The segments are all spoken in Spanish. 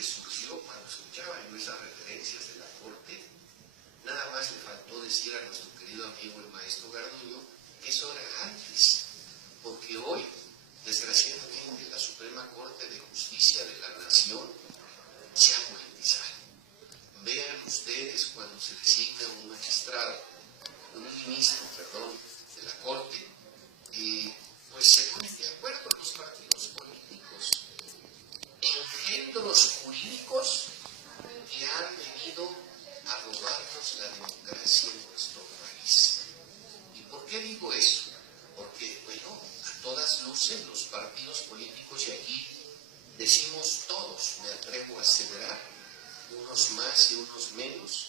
que surgió cuando escuchaba yo esas referencias de la Corte. Nada más le faltó decir a nuestro querido amigo el maestro Garduño que eso era antes, porque hoy, desgraciadamente, la Suprema Corte de Justicia de la Nación se ha politizado. Vean ustedes cuando se designa un magistrado, un ministro, perdón, de la Corte, pues se ponen de acuerdo los partidos políticos, engendros jurídicos que han venido a robarnos la democracia en nuestro país. ¿Y por qué digo eso? Porque, bueno, a todas luces los partidos políticos, y aquí decimos todos, me atrevo a aseverar, unos más y unos menos,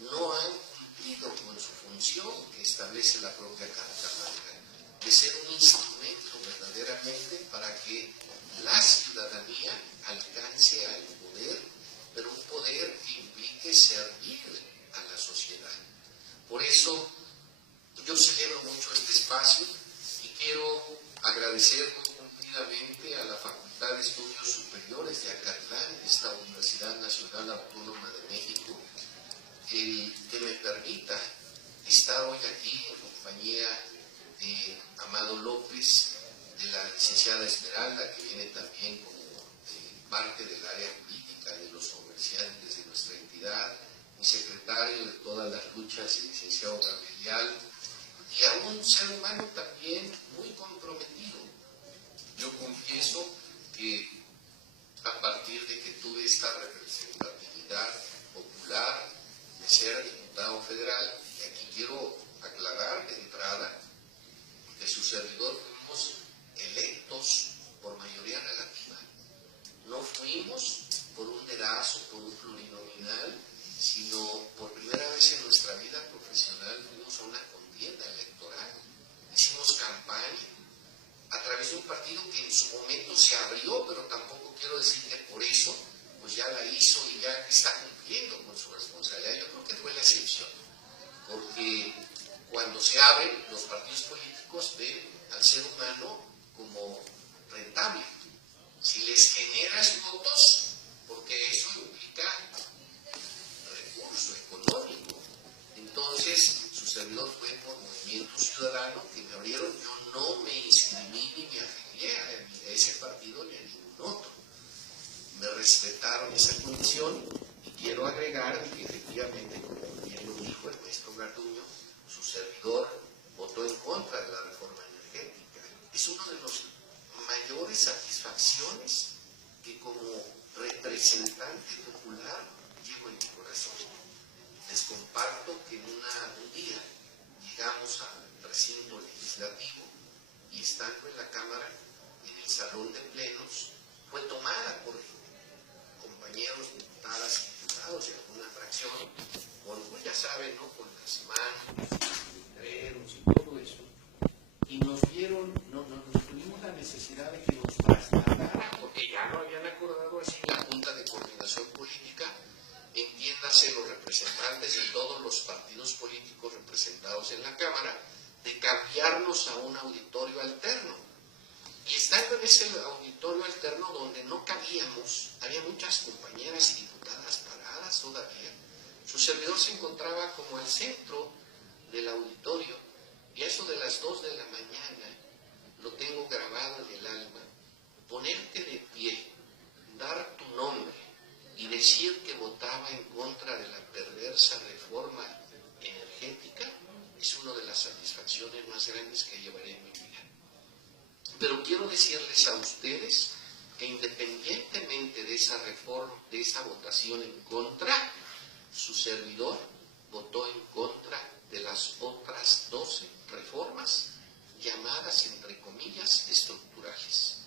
no han cumplido con su función que establece la propia Carta Magna, de ser un instrumento verdaderamente para que la ciudadanía alcance al poder, pero un poder que implique servir a la sociedad. Por eso yo celebro mucho este espacio y quiero agradecer muy cumplidamente a la Facultad de Estudios Superiores de Acatlán, esta Universidad Nacional Autónoma de México, que me permita estar hoy aquí en compañía de Amado López, de la licenciada Esmeralda, que viene también como parte del área política de los comerciantes de nuestra entidad, mi secretario de todas las luchas, el licenciado Gabriel, y a un ser humano también muy comprometido. Yo confieso que a partir de que tuve esta representatividad popular de ser diputado federal, y aquí quiero aclarar de entrada que su servidor fuimos electos por mayoría relativa. No fuimos por un dedazo, por un plurinominal, sino por primera vez en nuestra vida profesional fuimos a una contienda electoral. Hicimos campaña a través de un partido que en su momento se abrió, pero tampoco quiero decir que por eso pues ya la hizo y ya está cumpliendo con su responsabilidad. Yo creo que fue la excepción, porque cuando se abren, los partidos políticos ven al ser humano como rentable. Si les generas votos, porque eso implica recurso económico. Entonces, su servidor fue por Movimiento Ciudadano, que me abrieron. Yo no me inscribí ni me afilié a ese partido ni a ningún otro. Me respetaron esa condición y quiero agregar que efectivamente, como bien lo dijo el maestro Garduño, su servidor votó en contra de la reforma energética. Es una de las mayores satisfacciones que como representante popular llevo en mi corazón. Les comparto que un día llegamos al recinto legislativo y estando en la Cámara, en el salón de plenos, fue tomada por compañeros diputadas y diputados de alguna fracción, pues ya saben, ¿no?, con las manos, letreros y todo eso, y nos tuvimos la necesidad de que nos trasladaran, porque ya lo habían acordado así en la Junta de Coordinación Política, entiéndase los representantes de todos los partidos políticos representados en la Cámara, de cambiarnos a un auditorio alterno. Y estando en ese auditorio alterno donde no cabíamos, había muchas compañeras y diputadas paradas todavía, su servidor se encontraba como al centro del auditorio, y a eso de las 2 de la mañana, lo tengo grabado en el alma, ponerte de pie, dar tu nombre y decir que votaba en contra de la perversa reforma energética, es una de las satisfacciones más grandes que llevaré en mi vida. Pero quiero decirles a ustedes que independientemente de esa reforma, de esa votación en contra, su servidor votó en contra de las otras 12 reformas llamadas, entre comillas, estructurales.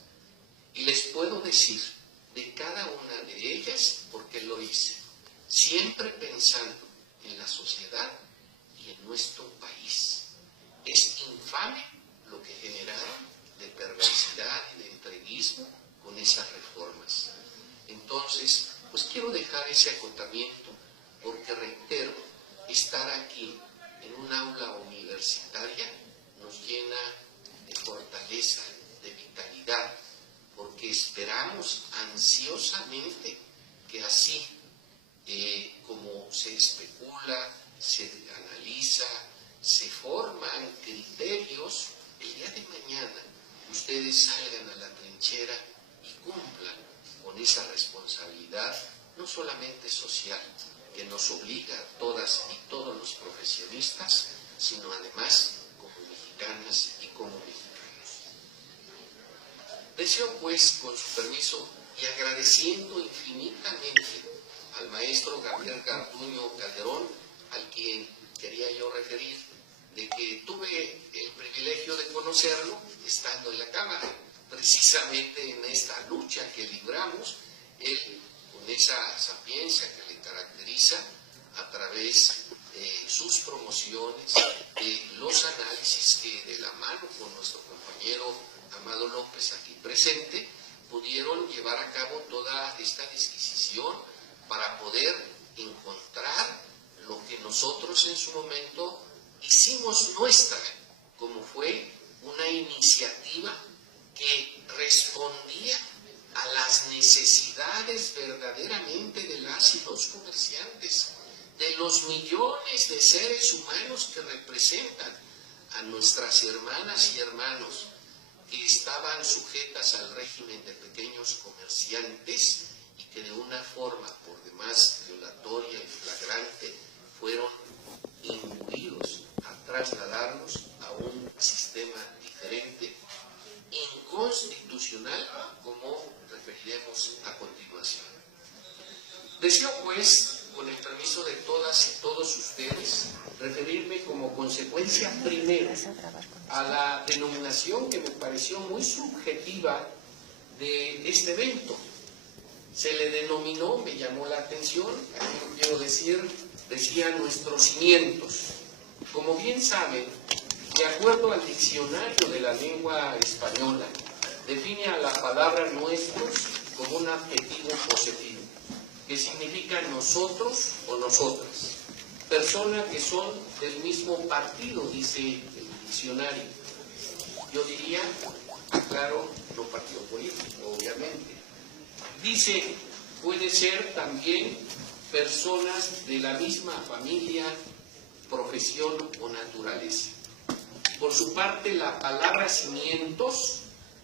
Y les puedo decir de cada una de ellas por qué lo hice, siempre pensando en la sociedad y en nuestro país. Es infame lo que generaron de perversidad y de entreguismo con esas reformas. Entonces, pues quiero dejar ese acotamiento, porque reitero, estar aquí en un aula universitaria nos llena de fortaleza, de vitalidad, porque esperamos ansiosamente que así como se especula, se analiza, se forman criterios, el día de mañana ustedes salgan a la trinchera y cumplan con esa responsabilidad, no solamente social, que nos obliga a todas y todos los profesionistas, sino además como mexicanas y como mexicanos. Deseo pues, con su permiso, y agradeciendo infinitamente al maestro Gabriel Garduño Calderón, al quien quería yo referir, de que tuve el privilegio de conocerlo estando en la Cámara, precisamente en esta lucha que libramos, él con esa sapiencia que le caracteriza a través de sus promociones, de los análisis que de la mano con nuestro compañero Amado López aquí presente, pudieron llevar a cabo toda esta disquisición para poder encontrar lo que nosotros en su momento hicimos nuestra, como fue una iniciativa que respondía a las necesidades verdaderamente de las y los comerciantes, de los millones de seres humanos que representan a nuestras hermanas y hermanos que estaban sujetas al régimen de pequeños comerciantes y que de una forma por demás violatoria y flagrante fueron imbuidos a trasladarnos a un sistema diferente, inconstitucional, como referiremos a continuación. Deseo pues, con el permiso de todas y todos ustedes, referirme como consecuencia primero a la denominación que me pareció muy subjetiva de este evento. Se le denominó, me llamó la atención, aquí lo quiero decir, decía nuestros cimientos. Como bien saben, de acuerdo al diccionario de la lengua española, define a la palabra nuestros como un adjetivo posesivo, que significa nosotros o nosotras. Personas que son del mismo partido, dice el diccionario. Yo diría, aclaro, no partido político, obviamente. Dice, puede ser también personas de la misma familia, profesión o naturaleza. Por su parte, la palabra cimientos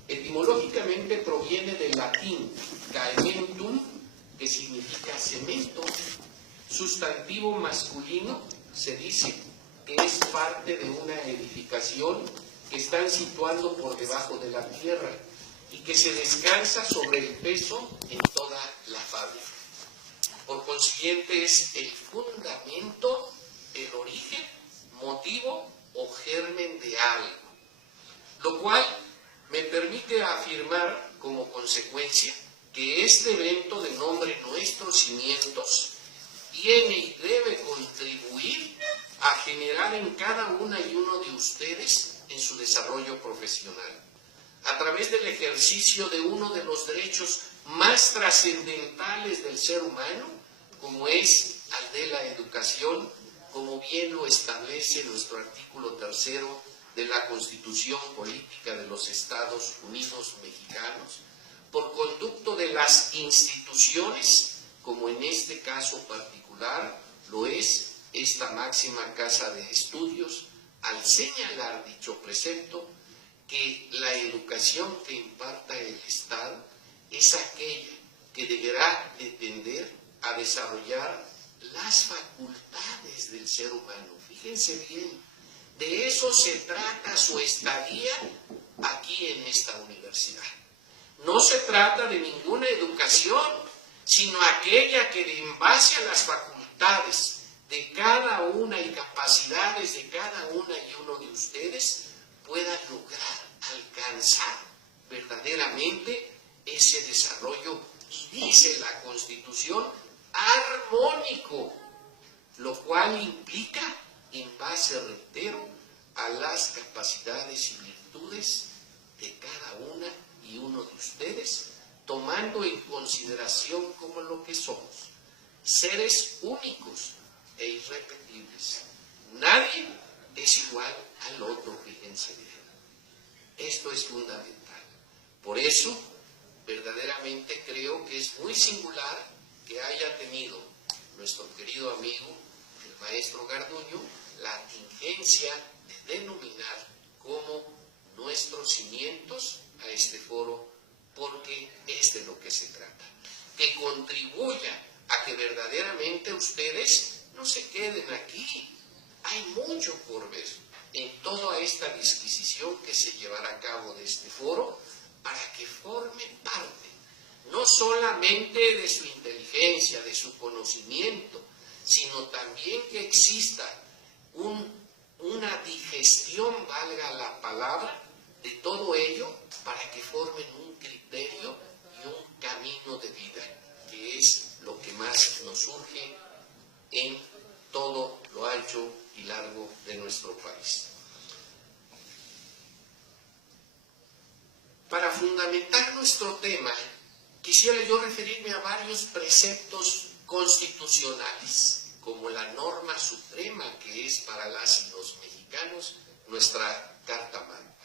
etimológicamente proviene del latín caementum, que significa cemento. Sustantivo masculino se dice que es parte de una edificación que están situando por debajo de la tierra y que se descansa sobre el peso en toda la fábrica. Por consiguiente es el fundamento, el origen, motivo o germen de algo, lo cual me permite afirmar como consecuencia que este evento de nombre Nuestros Cimientos tiene y debe contribuir a generar en cada una y uno de ustedes en su desarrollo profesional, a través del ejercicio de uno de los derechos más trascendentales del ser humano, como es el de la educación, como bien lo establece nuestro artículo 3 de la Constitución Política de los Estados Unidos Mexicanos, por conducto de las instituciones, como en este caso particular lo es esta máxima casa de estudios, al señalar dicho precepto, que la educación que imparta el Estado es aquella que deberá de tender a desarrollar las facultades del ser humano. Fíjense bien, de eso se trata su estadía aquí en esta universidad. No se trata de ninguna educación, sino aquella que en base a las facultades de cada una y capacidades de cada una y uno de ustedes pueda lograr alcanzar verdaderamente ese desarrollo, y dice la Constitución, armónico, lo cual implica en base, reitero, a las capacidades y virtudes de cada una y uno de ustedes, tomando en consideración como lo que somos, seres únicos e irrepetibles. Nadie es igual al otro, fíjense bien. Esto es fundamental. Por eso, verdaderamente creo que es muy singular que haya tenido nuestro querido amigo, el maestro Garduño, la tingencia de denominar como nuestros cimientos a este foro, porque es de lo que se trata. Que contribuya a que verdaderamente ustedes no se queden aquí. Hay mucho por ver en toda esta disquisición que se llevará a cabo de este foro, para que formen parte no solamente de su inteligencia, de su conocimiento, sino también que exista una digestión, valga la palabra, de todo ello, para que formen un criterio y un camino de vida, que es lo que más nos surge en todo lo ancho y largo de nuestro país. Para fundamentar nuestro tema, quisiera yo referirme a varios preceptos constitucionales, como la norma suprema que es para las y los mexicanos nuestra Carta Magna.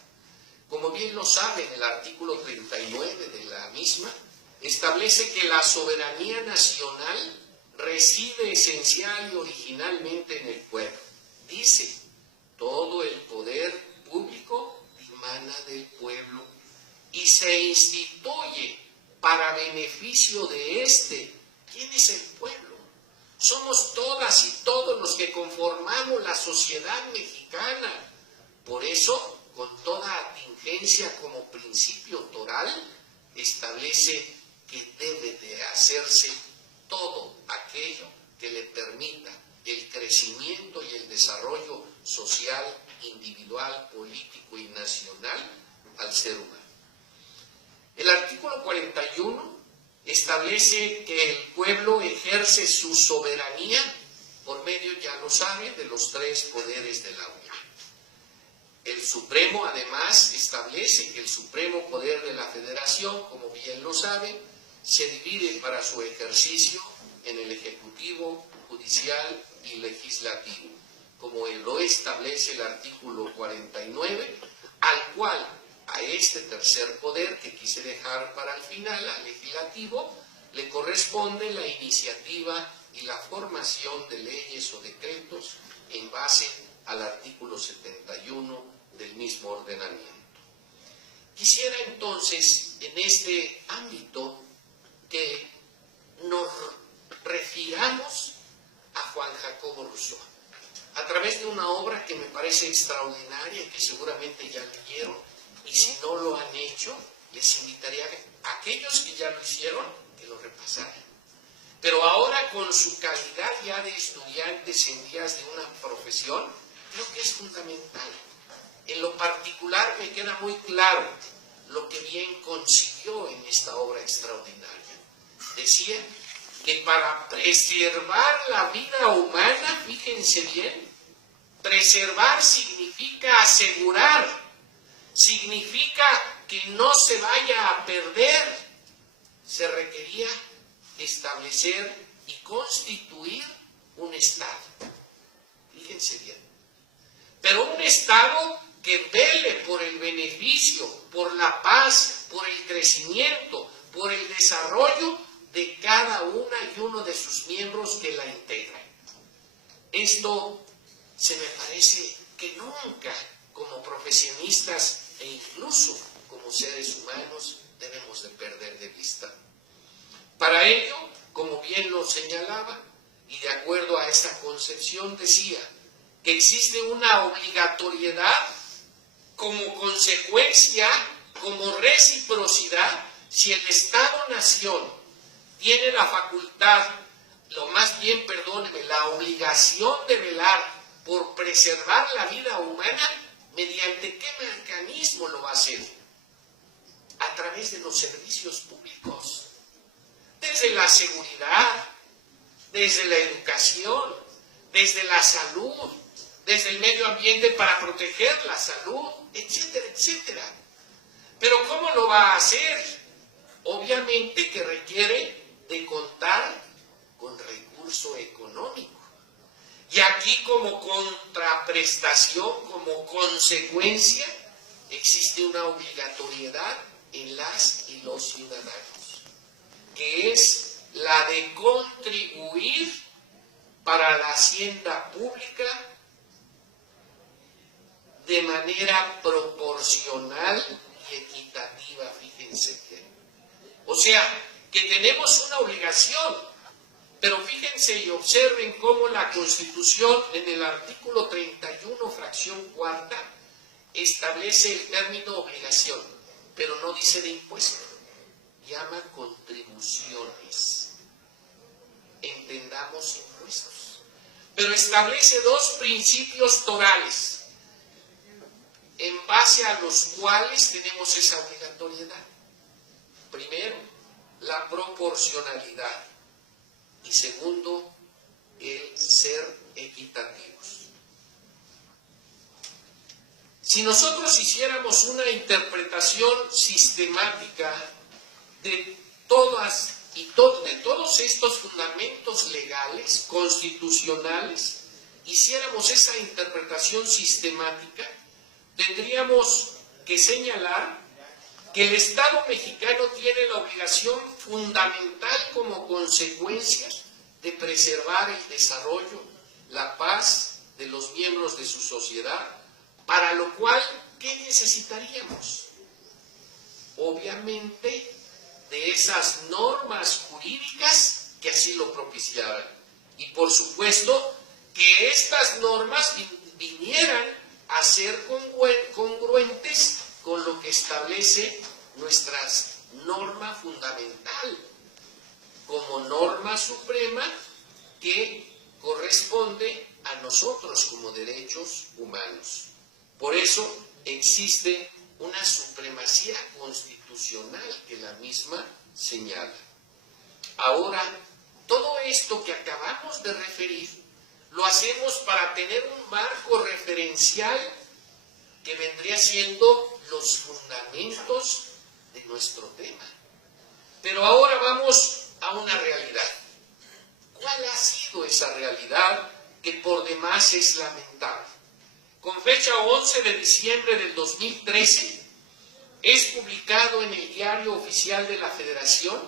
Como bien lo saben, el artículo 39 de la misma establece que la soberanía nacional reside esencial y originalmente en el pueblo. Dice, todo el poder público dimana del pueblo y se instituye para beneficio de éste. ¿Quién es el pueblo? Somos todas y todos los que conformamos la sociedad mexicana. Por eso, con toda atingencia como principio toral, establece que debe de hacerse todo aquello que le permita el crecimiento y el desarrollo social, individual, político y nacional al ser humano. El artículo 41 establece que el pueblo ejerce su soberanía por medio, ya lo saben, de los tres poderes de la Unión. El Supremo, además, establece que el supremo poder de la Federación, como bien lo saben, se divide para su ejercicio en el Ejecutivo, Judicial y Legislativo, como lo establece el artículo 49, al cual a este tercer poder, que quise dejar para el final, al Legislativo, le corresponde la iniciativa y la formación de leyes o decretos en base al artículo 71 del mismo ordenamiento. Quisiera entonces, en este ámbito, que nos refiramos a Juan Jacobo Rousseau, a través de una obra que me parece extraordinaria, que seguramente ya leyeron, y si no lo han hecho, les invitaría a aquellos que ya lo hicieron, que lo repasaran. Pero ahora, con su calidad ya de estudiantes en días de una profesión, creo que es fundamental. En lo particular me queda muy claro lo que bien concibió en esta obra extraordinaria. Decía que para preservar la vida humana, fíjense bien, preservar significa asegurar, significa que no se vaya a perder. Se requería establecer y constituir un Estado. Fíjense bien. Pero un Estado que vele por el beneficio, por la paz, por el crecimiento, por el desarrollo de cada una y uno de sus miembros que la integran. Esto se me parece que nunca, como profesionistas e incluso como seres humanos, debemos de perder de vista. Para ello, como bien lo señalaba, y de acuerdo a esta concepción, decía que existe una obligatoriedad como consecuencia, como reciprocidad, si el Estado-Nación tiene la facultad, la obligación de velar por preservar la vida humana, ¿mediante qué mecanismo lo va a hacer? A través de los servicios públicos, desde la seguridad, desde la educación, desde la salud, desde el medio ambiente para proteger la salud, etcétera, etcétera. Pero ¿cómo lo va a hacer? Obviamente que requiere de contar con recurso económico. Y aquí, como contraprestación, como consecuencia, existe una obligatoriedad en las y los ciudadanos, que es la de contribuir para la hacienda pública de manera proporcional y equitativa, fíjense que. O sea, que tenemos una obligación, pero fíjense y observen cómo la Constitución en el artículo 31, fracción cuarta, establece el término obligación, pero no dice de impuesto, llama contribuciones. Entendamos impuestos. Pero establece dos principios torales, en base a los cuales tenemos esa obligatoriedad. Primero, la proporcionalidad. Y segundo, el ser equitativos. Si nosotros hiciéramos una interpretación sistemática de todos estos fundamentos legales, constitucionales, hiciéramos esa interpretación sistemática, tendríamos que señalar que el Estado mexicano tiene la obligación fundamental como consecuencia de preservar el desarrollo, la paz de los miembros de su sociedad, para lo cual, ¿qué necesitaríamos? Obviamente, de esas normas jurídicas que así lo propiciaran. Y por supuesto, que estas normas vinieran a ser congruentes con lo que establece nuestra norma fundamental, como norma suprema que corresponde a nosotros como derechos humanos. Por eso existe una supremacía constitucional que la misma señala. Ahora, todo esto que acabamos de referir, lo hacemos para tener un marco referencial que vendría siendo los fundamentos de nuestro tema. Pero ahora vamos a una realidad. ¿Cuál ha sido esa realidad que por demás es lamentable? Con fecha 11 de diciembre del 2013, es publicado en el Diario Oficial de la Federación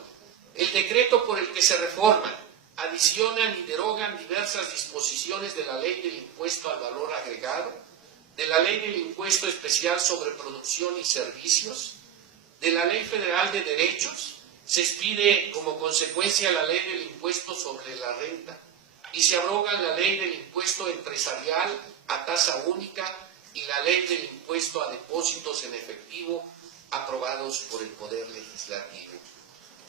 el decreto por el que se reforman, adicionan y derogan diversas disposiciones de la Ley del Impuesto al Valor Agregado, de la Ley del Impuesto Especial sobre Producción y Servicios, de la Ley Federal de Derechos, se expide como consecuencia la Ley del Impuesto sobre la Renta y se abroga la Ley del Impuesto Empresarial a tasa única y la Ley del Impuesto a Depósitos en Efectivo aprobados por el Poder Legislativo.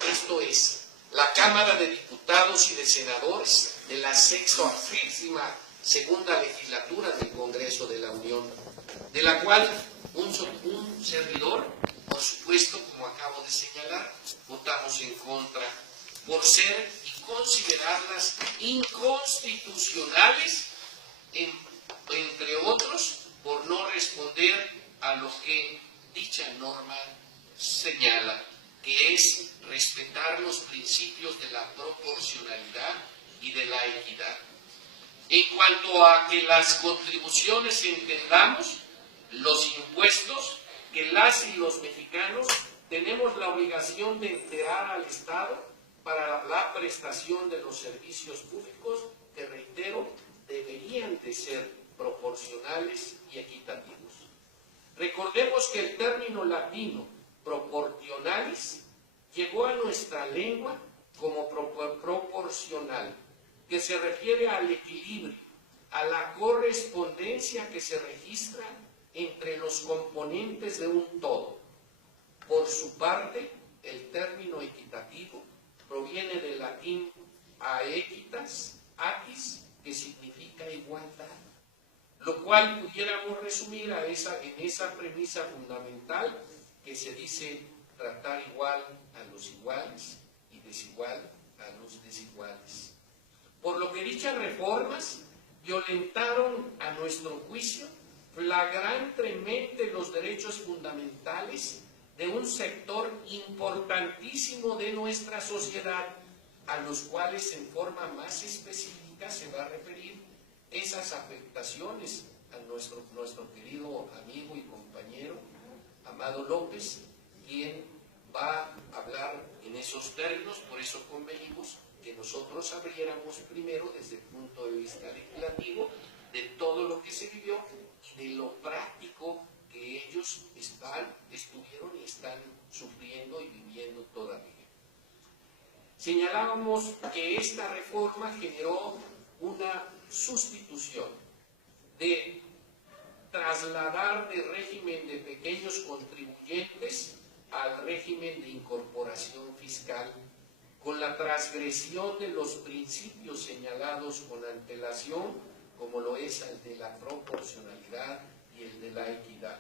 Esto es, la Cámara de Diputados y de Senadores de la 62ª legislatura del Congreso de la Unión, de la cual un servidor, por supuesto, como acabo de señalar, votamos en contra por ser y considerarlas inconstitucionales, entre otros, por no responder a lo que dicha norma señala, que es respetar los principios de la proporcionalidad y de la equidad. En cuanto a que las contribuciones entendamos, los impuestos que las y los mexicanos tenemos la obligación de entregar al Estado para la prestación de los servicios públicos que, reitero, deberían de ser proporcionales y equitativos. Recordemos que el término latino proportionalis llegó a nuestra lengua como proporcional, que se refiere al equilibrio, a la correspondencia que se registra entre los componentes de un todo. Por su parte, el término equitativo proviene del latín aequitas, aquis, que significa igualdad, lo cual pudiéramos resumir en esa premisa fundamental que se dice tratar igual a los iguales y desigual a los desiguales. Por lo que dichas reformas violentaron, a nuestro juicio, flagrantemente los derechos fundamentales de un sector importantísimo de nuestra sociedad, a los cuales en forma más específica se va a referir esas afectaciones a nuestro querido amigo y compañero Amado López, quien va a hablar en esos términos. Por eso convenimos nosotros abriéramos primero desde el punto de vista legislativo de todo lo que se vivió y de lo práctico que ellos estuvieron y están sufriendo y viviendo todavía. Señalábamos que esta reforma generó una sustitución de trasladar del régimen de pequeños contribuyentes al régimen de incorporación fiscal, con la transgresión de los principios señalados con antelación, como lo es el de la proporcionalidad y el de la equidad.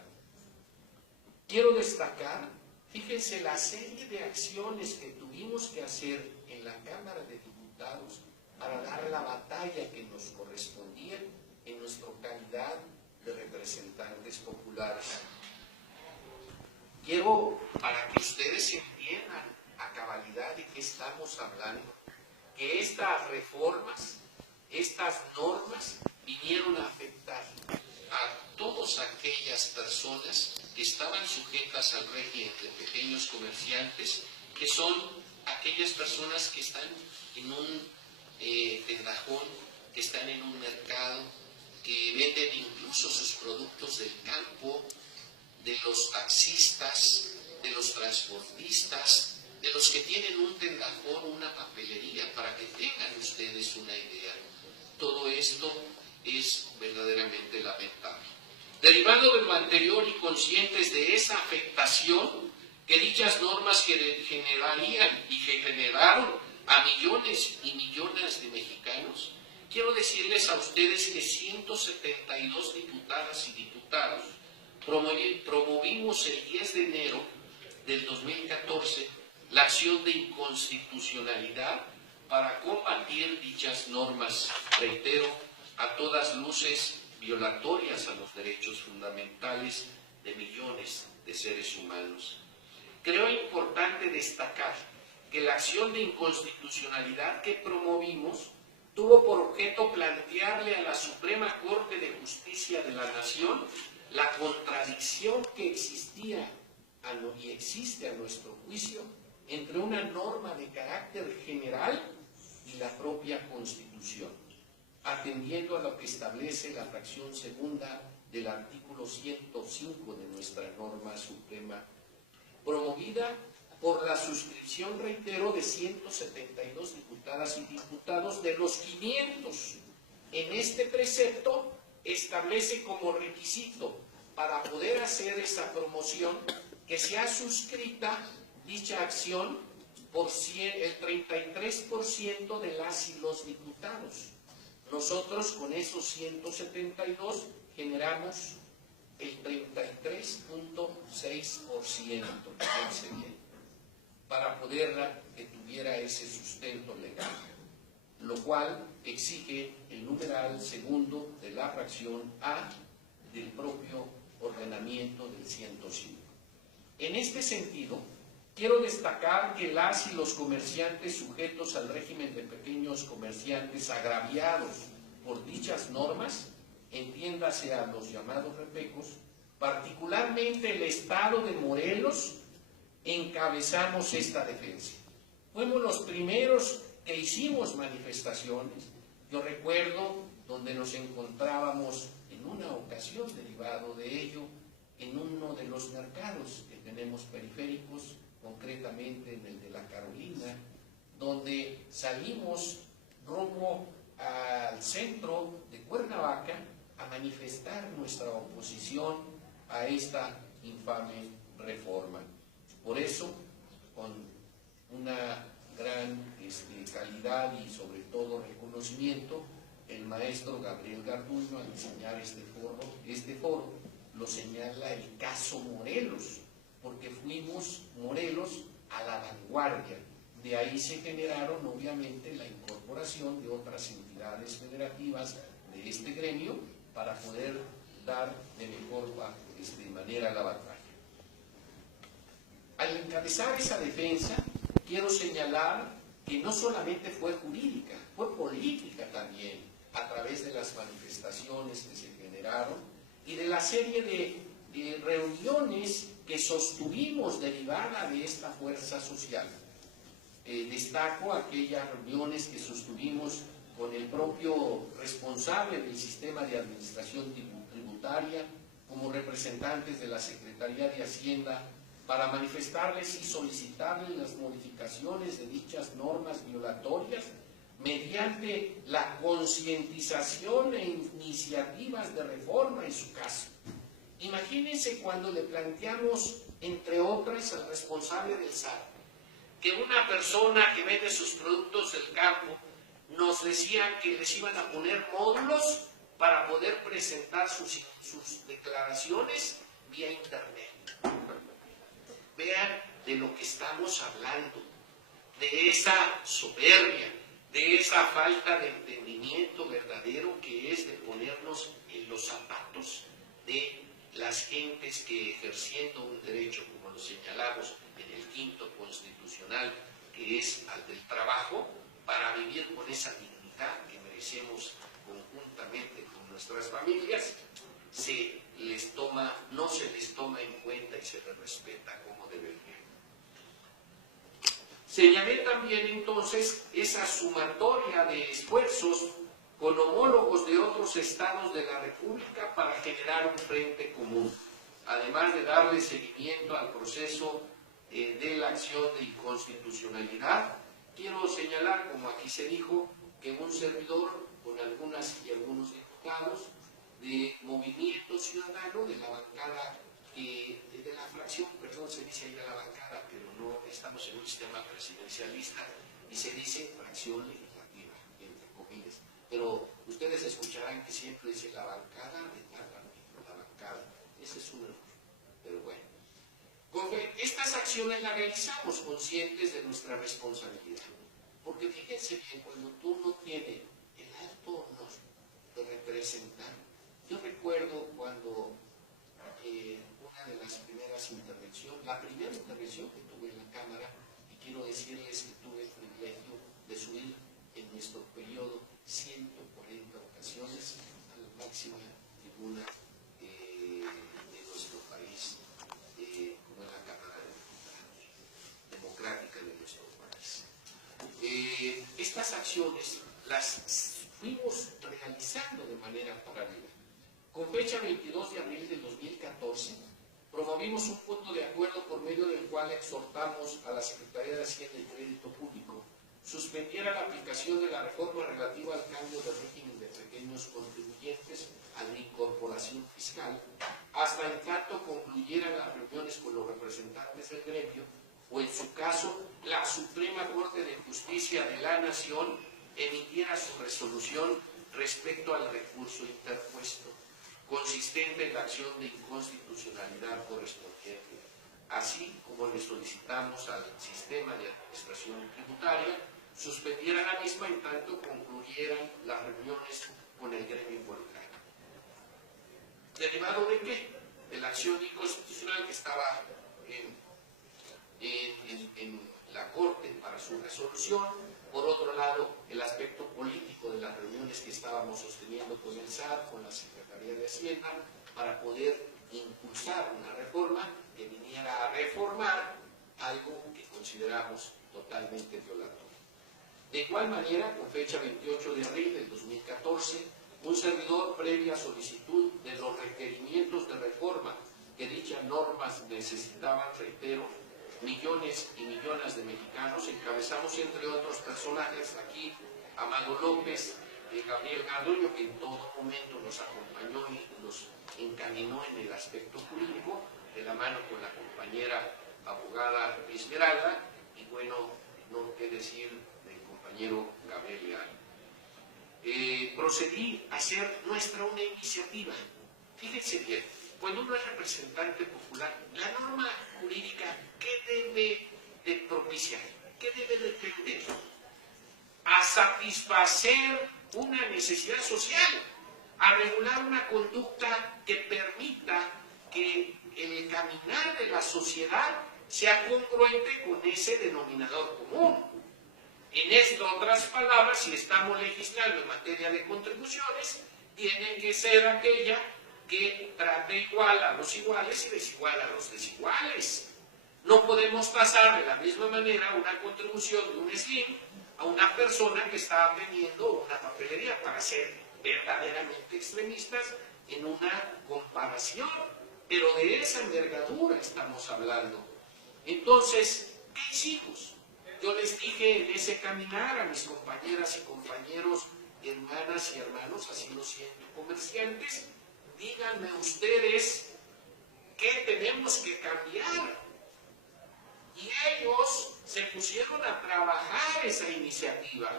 Quiero destacar, fíjense, la serie de acciones que tuvimos que hacer en la Cámara de Diputados para dar la batalla que nos correspondía en nuestra calidad de representantes populares. Quiero, para que ustedes entiendan a cabalidad de qué estamos hablando, que estas reformas, estas normas vinieron a afectar a todas aquellas personas que estaban sujetas al régimen de pequeños comerciantes, que son aquellas personas que están en un tendajón, que están en un mercado, que venden incluso sus productos del campo, de los taxistas, de los transportistas, de los que tienen un tendajón, una papelería, para que tengan ustedes una idea. Todo esto es verdaderamente lamentable. Derivado de lo anterior y conscientes de esa afectación que dichas normas generarían y que generaron a millones y millones de mexicanos, quiero decirles a ustedes que 172 diputadas y diputados promovimos el 10 de enero del 2014 la acción de inconstitucionalidad para combatir dichas normas, reitero, a todas luces violatorias a los derechos fundamentales de millones de seres humanos. Creo importante destacar que la acción de inconstitucionalidad que promovimos tuvo por objeto plantearle a la Suprema Corte de Justicia de la Nación la contradicción que existía y existe a nuestro juicio entre una norma de carácter general y la propia Constitución, atendiendo a lo que establece la fracción segunda del artículo 105 de nuestra norma suprema, promovida por la suscripción, reitero, de 172 diputadas y diputados de los 500. En este precepto establece como requisito para poder hacer esa promoción que sea suscrita dicha acción por el 33% de las y los diputados. Nosotros con esos 172 generamos el 33.6%, para poder que tuviera ese sustento legal, lo cual exige el numeral segundo de la fracción A del propio ordenamiento del 105. En este sentido, quiero destacar que las y los comerciantes sujetos al régimen de pequeños comerciantes agraviados por dichas normas, entiéndase a los llamados repecos, particularmente el estado de Morelos, encabezamos esta defensa. Fuimos los primeros que hicimos manifestaciones. Yo recuerdo donde nos encontrábamos en una ocasión, derivado de ello, en uno de los mercados que tenemos periféricos, concretamente en el de la Carolina, donde salimos rumbo al centro de Cuernavaca a manifestar nuestra oposición a esta infame reforma. Por eso, con una gran calidad y sobre todo reconocimiento, el maestro Gabriel Garduño, al diseñar este foro, lo señala el caso Morelos, porque fuimos Morelos a la vanguardia. De ahí se generaron obviamente la incorporación de otras entidades federativas de este gremio para poder dar de mejor manera la batalla. Al encabezar esa defensa, quiero señalar que no solamente fue jurídica, fue política también, a través de las manifestaciones que se generaron y de la serie de reuniones que sostuvimos derivada de esta fuerza social. Destaco aquellas reuniones que sostuvimos con el propio responsable del sistema de administración tributaria, como representantes de la Secretaría de Hacienda, para manifestarles y solicitarles las modificaciones de dichas normas violatorias mediante la concientización e iniciativas de reforma en su caso. Imagínense cuando le planteamos, entre otras, al responsable del SAT, que una persona que vende sus productos del campo nos decía que les iban a poner módulos para poder presentar sus declaraciones vía internet. Vean de lo que estamos hablando, de esa soberbia, de esa falta de entendimiento verdadero que es de ponernos en los zapatos de las gentes que, ejerciendo un derecho, como lo señalamos en el quinto constitucional, que es al del trabajo, para vivir con esa dignidad que merecemos conjuntamente con nuestras familias, no se les toma en cuenta y se les respeta como debería. Señalé también entonces esa sumatoria de esfuerzos con homólogos de otros estados de la República para generar un frente común, además de darle seguimiento al proceso de la acción de inconstitucionalidad. Quiero señalar, como aquí se dijo, que un servidor con algunas y algunos diputados de Movimiento Ciudadano, de la bancada, de la fracción, perdón, se dice ahí de la bancada, pero no estamos en un sistema presidencialista y se dice fracción legislativa, entre comillas. Pero ustedes escucharán que siempre dice la bancada de tal partido, la bancada. Ese es un error, pero bueno. Estas acciones las realizamos conscientes de nuestra responsabilidad. Porque fíjense bien, cuando tú no tienes el alto honor de representar, yo recuerdo cuando una de las primeras intervenciones, la primera intervención que tuve en la Cámara, y quiero decirles que tuve el privilegio de subir en nuestro periodo 140 ocasiones a la máxima tribuna de nuestro país, como en la Cámara de Diputados, democrática de nuestro país. Estas acciones las fuimos realizando de manera paralela. Con fecha 22 de abril del 2014, promovimos un punto de acuerdo por medio del cual exhortamos a la Secretaría de Hacienda y Crédito Público suspendiera la aplicación de la reforma relativa al cambio de régimen de pequeños contribuyentes a la incorporación fiscal, hasta en tanto concluyeran las reuniones con los representantes del gremio, o en su caso, la Suprema Corte de Justicia de la Nación emitiera su resolución respecto al recurso interpuesto, consistente en la acción de inconstitucionalidad correspondiente, así como le solicitamos al sistema de administración tributaria suspendiera la misma en tanto concluyeran las reuniones con el gremio involucrado. ¿Derivado de qué? De la acción inconstitucional que estaba en la Corte para su resolución. Por otro lado, el aspecto político de las reuniones que estábamos sosteniendo con el SAT, con la Secretaría de Hacienda, para poder impulsar una reforma que viniera a reformar algo que consideramos totalmente violatorio. De igual manera, con fecha 28 de abril del 2014, un servidor, previa solicitud de los requerimientos de reforma que dichas normas necesitaban, reitero, millones y millones de mexicanos, encabezamos entre otros personajes aquí Amado López, Gabriel Garduño, que en todo momento nos acompañó y nos encaminó en el aspecto jurídico, de la mano con la compañera abogada Esmeralda, y bueno, no qué decir del compañero Gabriel Leal. Procedí a hacer nuestra una iniciativa. Fíjense bien, cuando uno es representante popular, la norma jurídica, ¿qué debe de propiciar? ¿Qué debe de tender? A satisfacer una necesidad social, a regular una conducta que permita que el caminar de la sociedad sea congruente con ese denominador común. En otras palabras, si estamos legislando en materia de contribuciones, tiene que ser aquella que trate igual a los iguales y desigual a los desiguales. No podemos pasar de la misma manera una contribución de un SLIM a una persona que está teniendo una papelería, para ser verdaderamente extremistas en una comparación, pero de esa envergadura estamos hablando. Entonces, ¿qué hicimos? Yo les dije en ese caminar a mis compañeras y compañeros, hermanas y hermanos, así lo siento, comerciantes, díganme ustedes qué tenemos que cambiar. Y ellos se pusieron a trabajar esa iniciativa.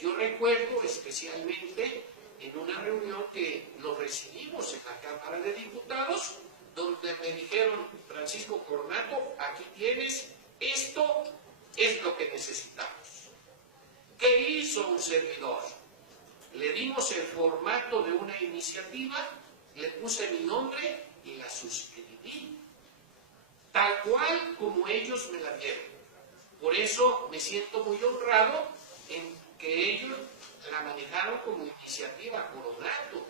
Yo recuerdo especialmente en una reunión que lo recibimos en la Cámara de Diputados, donde me dijeron: Francisco Cornato, aquí tienes, esto es lo que necesitamos. ¿Qué hizo un servidor? Le dimos el formato de una iniciativa, le puse mi nombre y la suscribí, tal cual como ellos me la dieron. Por eso me siento muy honrado en que ellos la manejaron como iniciativa Cornato.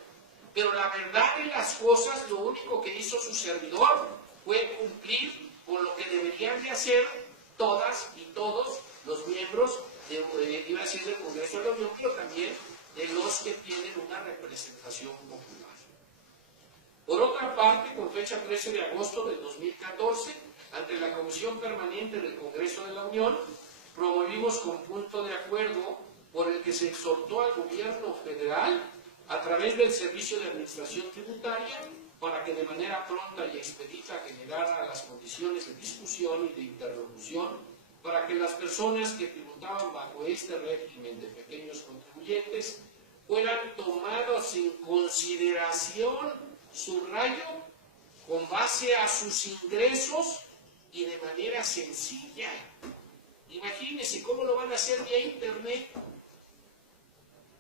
Pero la verdad de las cosas, lo único que hizo su servidor fue cumplir con lo que deberían de hacer todas y todos los miembros iba a decir del Congreso de la Unión, pero también de los que tienen una representación popular. Por otra parte, con fecha 13 de agosto del 2014, ante la Comisión Permanente del Congreso de la Unión, promovimos con punto de acuerdo por el que se exhortó al Gobierno federal, a través del Servicio de Administración Tributaria, para que de manera pronta y expedita generara las condiciones de discusión y de interlocución para que las personas que tributaban bajo este régimen de pequeños contribuyentes fueran tomados en consideración, subrayo, con base a sus ingresos y de manera sencilla. Imagínense cómo lo van a hacer vía internet.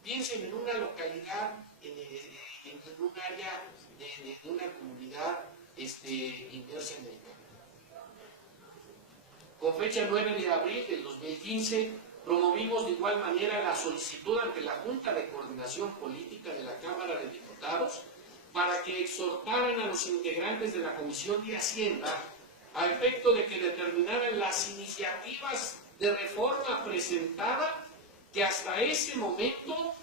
Piensen en una localidad, en un área de una comunidad inmersa en el campo. Con fecha 9 de abril del 2015, promovimos de igual manera la solicitud ante la Junta de Coordinación Política de la Cámara de Diputados para que exhortaran a los integrantes de la Comisión de Hacienda a efecto de que determinaran las iniciativas de reforma presentada, que hasta ese momento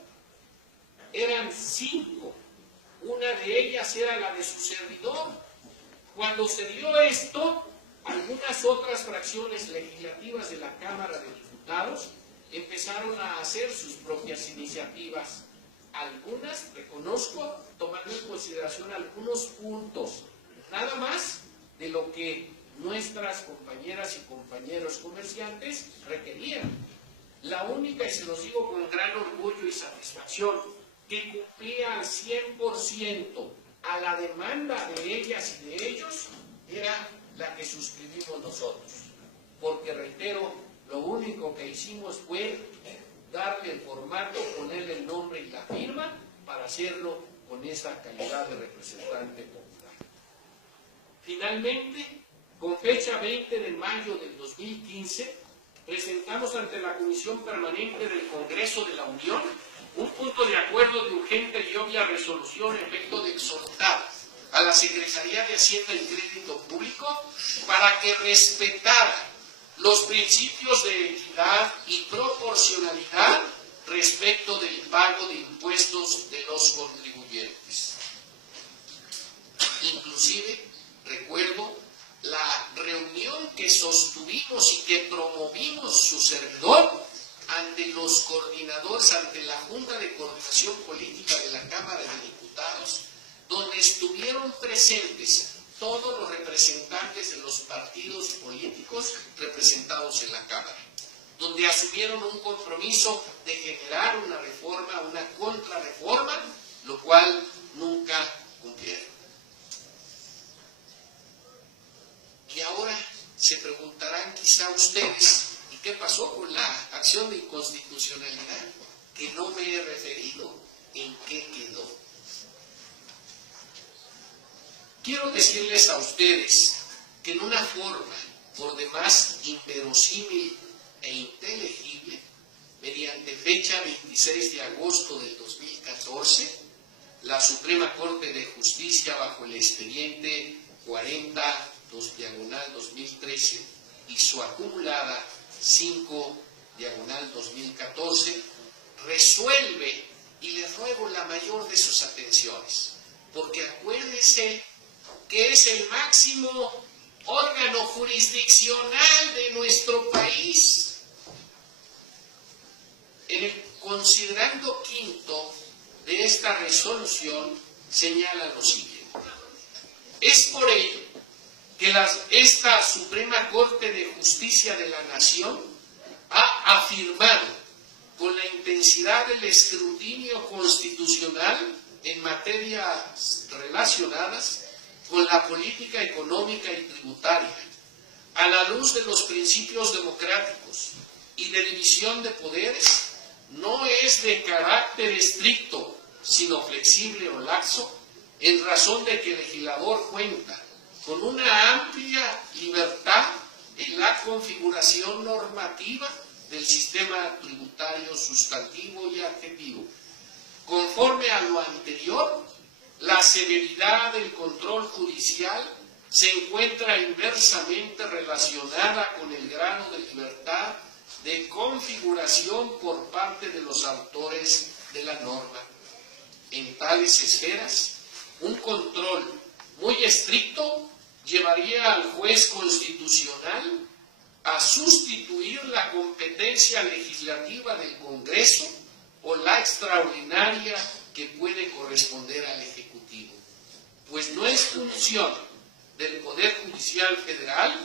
eran 5. Una de ellas era la de su servidor. Cuando se dio esto, algunas otras fracciones legislativas de la Cámara de Diputados empezaron a hacer sus propias iniciativas. Algunas, reconozco, tomando en consideración algunos puntos, nada más de lo que nuestras compañeras y compañeros comerciantes requerían. La única, y se los digo con gran orgullo y satisfacción, que cumplía al 100% a la demanda de ellas y de ellos, era la que suscribimos nosotros. Porque, reitero, lo único que hicimos fue darle el formato, ponerle el nombre y la firma para hacerlo con esa calidad de representante popular. Finalmente, con fecha 20 de mayo del 2015, presentamos ante la Comisión Permanente del Congreso de la Unión un punto de acuerdo de urgente y obvia resolución a efecto de exhortar a la Secretaría de Hacienda y Crédito Público para que respetara los principios de equidad y proporcionalidad respecto del pago de impuestos de los contribuyentes. Inclusive, recuerdo la reunión que sostuvimos y que promovimos su servidor ante los coordinadores, ante la Junta de Coordinación Política de la Cámara de Diputados, donde estuvieron presentes todos los representantes de los partidos políticos representados en la Cámara, donde asumieron un compromiso de generar una reforma, una contrarreforma, lo cual nunca cumplieron. Y ahora se preguntarán quizá ustedes, ¿y qué pasó con la acción de inconstitucionalidad? Que no me he referido, ¿en qué quedó? Quiero decirles a ustedes que en una forma por demás inverosímil e inteligible, mediante fecha 26 de agosto del 2014, la Suprema Corte de Justicia, bajo el expediente 5/2013 y su acumulada 5/2014, resuelve, y les ruego la mayor de sus atenciones, porque acuérdense que es el máximo órgano jurisdiccional de nuestro país. En el considerando quinto de esta resolución señala lo siguiente: es por ello que esta Suprema Corte de Justicia de la Nación ha afirmado con la intensidad del escrutinio constitucional en materias relacionadas con la política económica y tributaria, a la luz de los principios democráticos y de división de poderes, no es de carácter estricto, sino flexible o laxo, en razón de que el legislador cuenta con una amplia libertad en la configuración normativa del sistema tributario sustantivo y adjetivo. Conforme a lo anterior, la severidad del control judicial se encuentra inversamente relacionada con el grado de libertad de configuración por parte de los autores de la norma. En tales esferas, un control muy estricto llevaría al juez constitucional a sustituir la competencia legislativa del Congreso o la extraordinaria que puede corresponder al Ejecutivo, pues no es función del Poder Judicial Federal,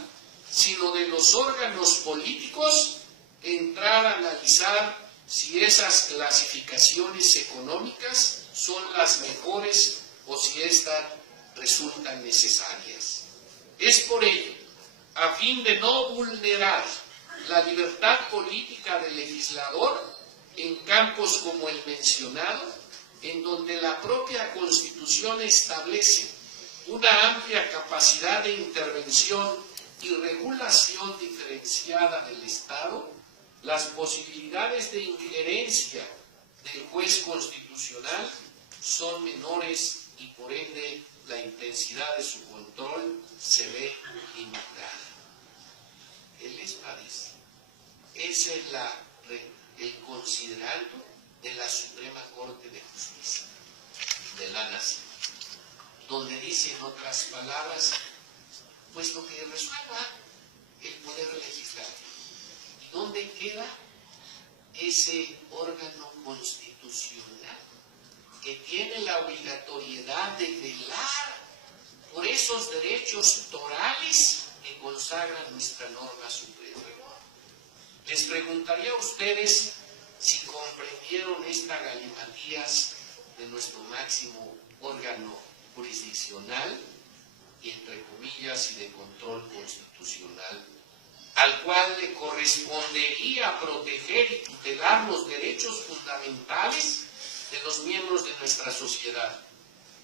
sino de los órganos políticos, entrar a analizar si esas clasificaciones económicas son las mejores o si éstas resultan necesarias. Es por ello, a fin de no vulnerar la libertad política del legislador en campos como el mencionado, en donde la propia Constitución establece una amplia capacidad de intervención y regulación diferenciada del Estado, las posibilidades de injerencia del juez constitucional son menores y por ende la intensidad de su control se ve limitada. ¿Qué les parece? Ese es el considerando de la Suprema Corte de Justicia de la Nación, donde dice en otras palabras, pues lo que resuelva el Poder Legislativo. ¿Y dónde queda ese órgano constitucional que tiene la obligatoriedad de velar por esos derechos torales que consagran nuestra norma suprema? Les preguntaría a ustedes si comprendieron esta galimatías de nuestro máximo órgano jurisdiccional y entre comillas y de control constitucional, al cual le correspondería proteger y tutelar los derechos fundamentales de los miembros de nuestra sociedad,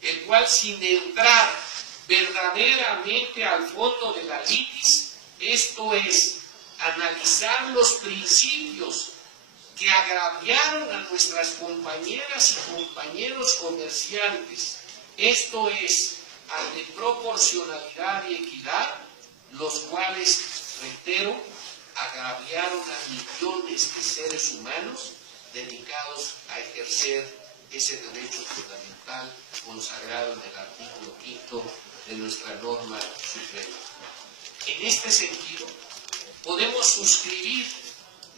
el cual, sin entrar verdaderamente al fondo de la litis, esto es, analizar los principios que agraviaron a nuestras compañeras y compañeros comerciantes, esto es, al de proporcionalidad y equidad, los cuales, reitero, agraviaron a millones de seres humanos dedicados a ejercer ese derecho fundamental consagrado en el artículo 5 de nuestra norma suprema. En este sentido, podemos suscribir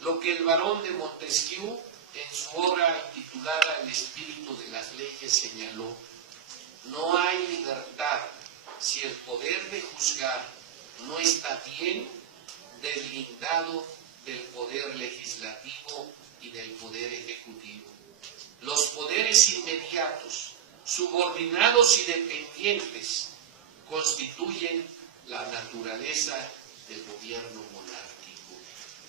lo que el barón de Montesquieu en su obra titulada El espíritu de las leyes señaló: no hay libertad si el poder de juzgar no está bien deslindado del poder legislativo y del poder ejecutivo. Los poderes inmediatos, subordinados y dependientes constituyen la naturaleza del gobierno monárquico.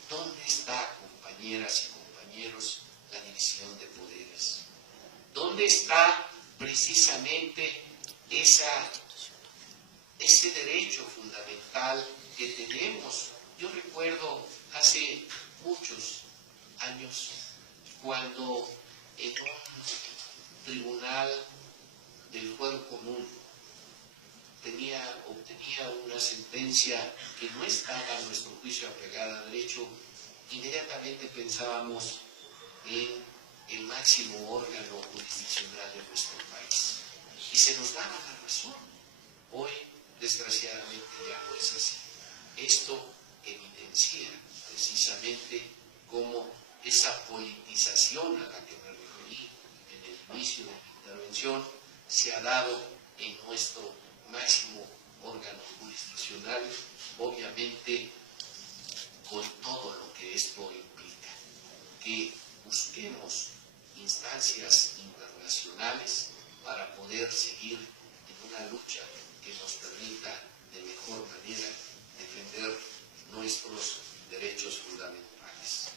¿Dónde está, compañeras y compañeros, la división de poderes? ¿Dónde está precisamente ese derecho fundamental que tenemos? Yo recuerdo hace muchos años cuando en un tribunal del fuero común obtenía una sentencia que no estaba a nuestro juicio apegada a derecho, inmediatamente pensábamos en el máximo órgano jurisdiccional de nuestro país. Y se nos daba la razón. Hoy, desgraciadamente, ya no es así. Esto evidencia precisamente cómo esa politización a la que me referí en el inicio de mi intervención se ha dado en nuestro máximo órgano jurisdiccional, obviamente con todo lo que esto implica, que busquemos instancias internacionales para poder seguir en una lucha que nos permita de mejor manera defender nuestros derechos fundamentales.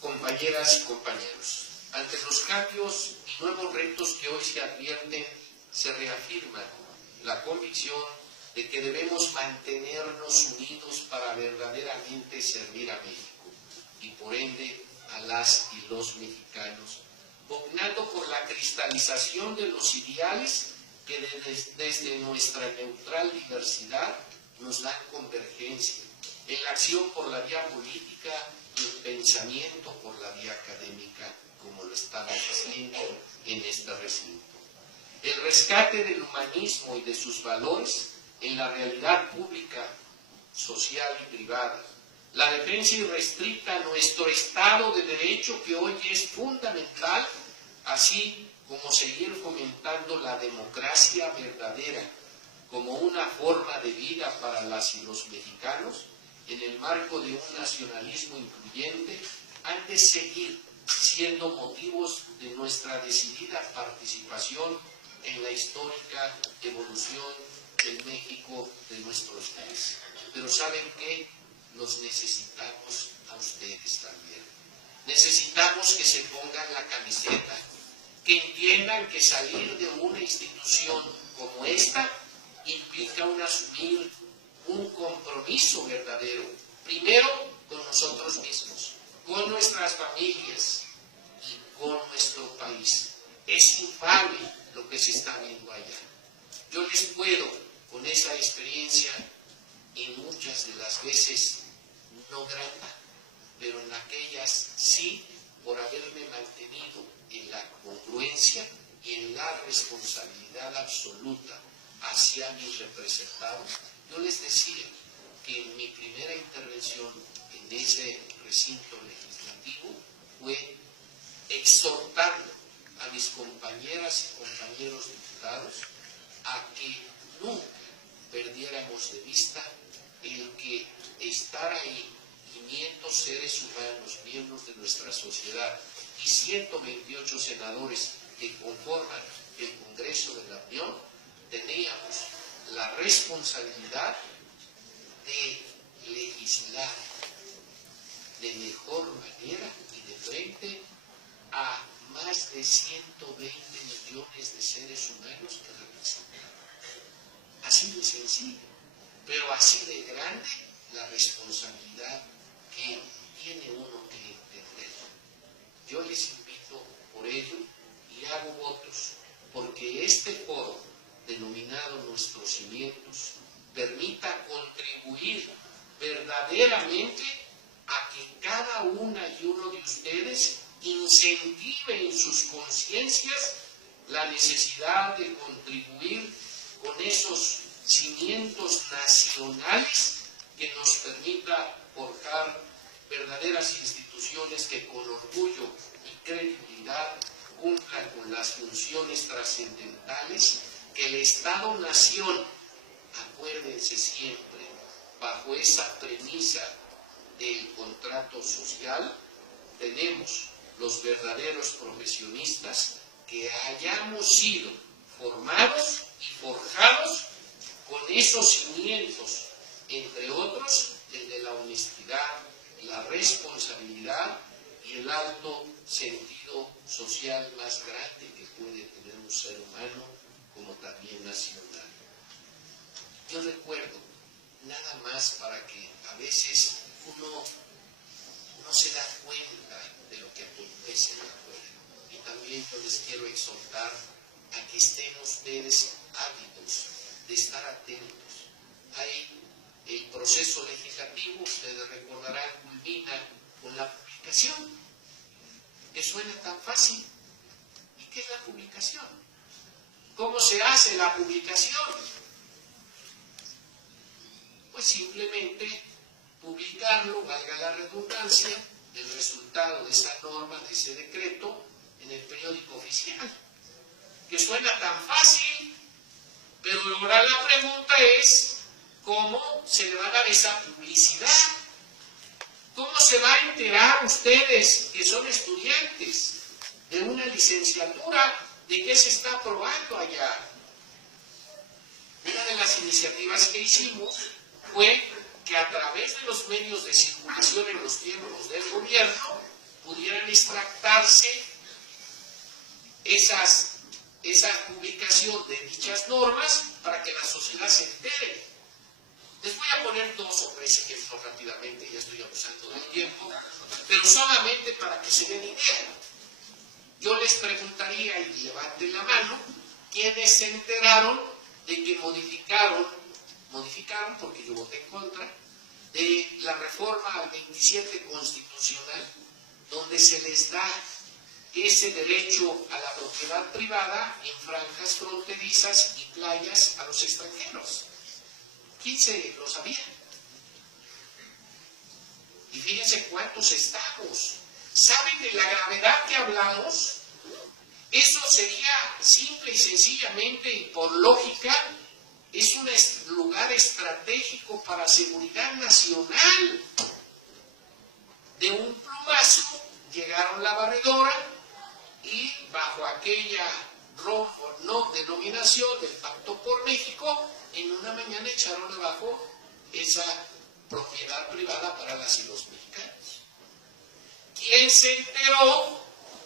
Compañeras y compañeros, ante los cambios y nuevos retos que hoy se advierten, se reafirma la convicción de que debemos mantenernos unidos para verdaderamente servir a México y por ende a las y los mexicanos, pugnando por la cristalización de los ideales que desde nuestra neutral diversidad nos dan convergencia, en la acción por la vía política y el pensamiento por la vía académica, como lo estamos haciendo en este recinto. El rescate del humanismo y de sus valores en la realidad pública, social y privada, la defensa irrestricta a nuestro Estado de Derecho, que hoy es fundamental, así como seguir fomentando la democracia verdadera como una forma de vida para las y los mexicanos, en el marco de un nacionalismo incluyente, han de seguir siendo motivos de nuestra decidida participación en la histórica evolución del México de nuestros días. Pero ¿saben qué? Los necesitamos a ustedes también. Necesitamos que se pongan la camiseta, que entiendan que salir de una institución como esta implica asumir un compromiso verdadero, primero con nosotros mismos, con nuestras familias y con nuestro país. Es infame lo que se está viendo allá. Yo les puedo, con esa experiencia, en muchas de las veces no grata, pero en aquellas sí, por haberme mantenido en la congruencia y en la responsabilidad absoluta hacia mis representados. Yo les decía que en mi primera intervención en ese recinto legislativo fue exhortando a mis compañeras y compañeros diputados a que nunca perdiéramos de vista el que estar ahí 500 seres humanos, miembros de nuestra sociedad, y 128 senadores que conforman el Congreso de la Unión, teníamos la responsabilidad de legislar de mejor manera y de frente a más de 120 millones de seres humanos que representan. Así de sencillo, pero así de grande la responsabilidad que tiene uno que entender. Yo les invito por ello y hago votos porque este foro denominado Nuestros Cimientos permita contribuir verdaderamente a que cada una y uno de ustedes incentive en sus conciencias la necesidad de contribuir con esos cimientos nacionales que nos permita forjar verdaderas instituciones que con orgullo y credibilidad cumplan con las funciones trascendentales que el Estado-Nación, acuérdense siempre, bajo esa premisa del contrato social, tenemos los verdaderos profesionistas que hayamos sido formados y forjados con esos cimientos, entre otros, el de la honestidad, la responsabilidad y el alto sentido social más grande que puede tener un ser humano, como también nacional. Yo recuerdo, nada más para que a veces uno no se da cuenta de lo que acontece en la afuera. Y también yo les quiero exhortar a que estén ustedes ávidos de estar atentos. Hay el proceso legislativo, ustedes recordarán, culmina con la publicación, que suena tan fácil. ¿Y qué es la publicación? ¿Cómo se hace la publicación? Pues simplemente publicarlo, valga la redundancia, del resultado de esa norma, de ese decreto, en el periódico oficial. Que suena tan fácil, pero ahora la pregunta es, ¿cómo se le va a dar esa publicidad? ¿Cómo se va a enterar ustedes, que son estudiantes de una licenciatura, de qué se está aprobando allá? Una de las iniciativas que hicimos fue que a través de los medios de circulación en los tiempos del gobierno pudieran extractarse esa publicación de dichas normas para que la sociedad se entere. Les voy a poner 2 o 3 ejemplos rápidamente, ya estoy abusando del tiempo, pero solamente para que se den idea. Yo les preguntaría, y levanten la mano, ¿quiénes se enteraron de que modificaron porque yo voté en contra, de la reforma al 27 constitucional, donde se les da ese derecho a la propiedad privada en franjas fronterizas y playas a los extranjeros? ¿Quién se lo sabía? Y fíjense cuántos estamos. ¿Saben de la gravedad que hablamos? Eso sería simple y sencillamente, y por lógica, es un lugar estratégico para seguridad nacional. De un plumazo llegaron la barredora y bajo aquella no denominación del Pacto por México, en una mañana echaron abajo esa propiedad privada para las y los mexicanos. ¿Quién se enteró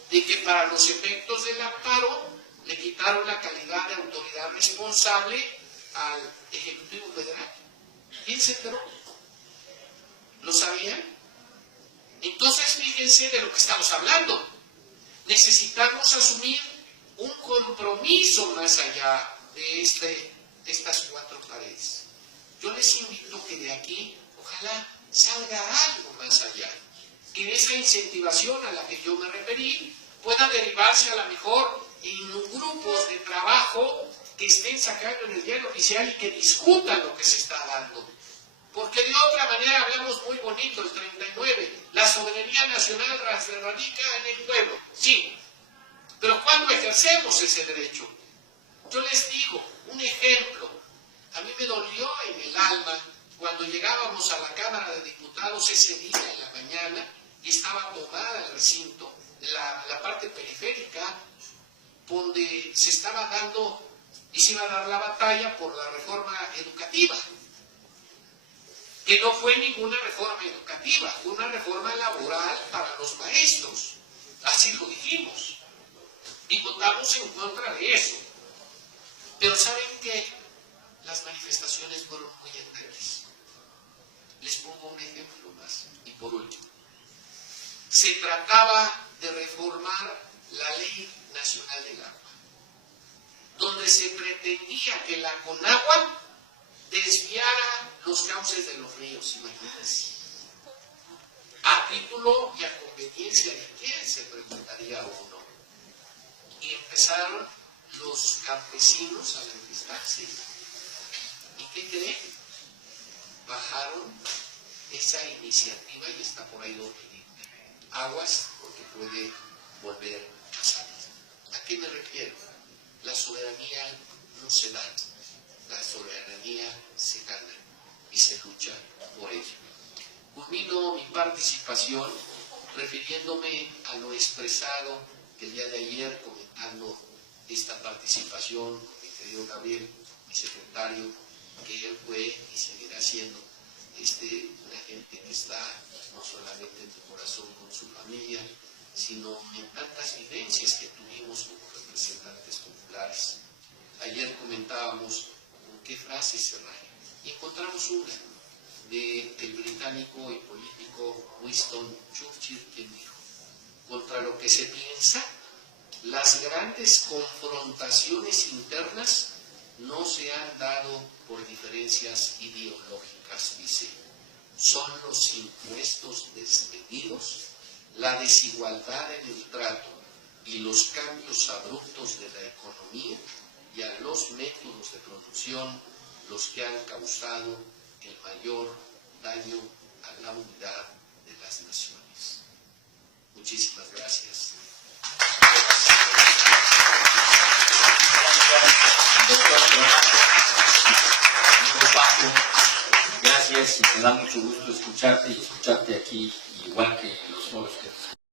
de que para los efectos del amparo le quitaron la calidad de autoridad responsable al Ejecutivo Federal? ¿Quién se enteró? ¿Lo sabían? Entonces fíjense de lo que estamos hablando. Necesitamos asumir un compromiso más allá de estas 4 paredes. Yo les invito que de aquí, ojalá salga algo más allá. Que esa incentivación a la que yo me referí pueda derivarse a lo mejor en grupos de trabajo que estén sacando en el diario oficial y que discutan lo que se está dando. Porque de otra manera hablamos muy bonito, el 39, la soberanía nacional radica en el pueblo. Sí, pero ¿cuándo ejercemos ese derecho? Yo les digo, un ejemplo, a mí me dolió en el alma cuando llegábamos a la Cámara de Diputados ese día en la mañana y estaba tomada el recinto, la parte periférica, donde se estaba dando y se iba a dar la batalla por la reforma educativa, que no fue ninguna reforma educativa, fue una reforma laboral para los maestros, así lo dijimos, y votamos en contra de eso. Pero ¿saben qué? Las manifestaciones fueron muy enteras. Les pongo un ejemplo más, y por último. Se trataba de reformar la Ley Nacional del Agua, donde se pretendía que la Conagua desviara los cauces de los ríos, imagínense. A título y a conveniencia de quién, se preguntaría uno. Y empezaron los campesinos a manifestarse. ¿Y qué creen? Bajaron esa iniciativa y está por ahí dominante. Aguas, porque puede volver a salir. ¿A qué me refiero? La soberanía no se da, la soberanía se gana y se lucha por ello. Culmino mi participación refiriéndome a lo expresado que el día de ayer, comentando esta participación con mi querido Gabriel, mi secretario, que él fue y seguirá siendo una gente que está no solamente en tu corazón con su familia, sino en tantas vivencias que tuvimos como representantes populares. Ayer comentábamos con qué frase cerrar y encontramos una del británico y político Winston Churchill, quien dijo: contra lo que se piensa las grandes confrontaciones internas no se han dado por diferencias ideológicas, dice. Son los impuestos desmedidos, la desigualdad en el trato y los cambios abruptos de la economía y a los métodos de producción los que han causado el mayor daño a la unidad de las naciones. Muchísimas gracias. Doctor Paco, gracias y me da mucho gusto escucharte y escucharte aquí, igual que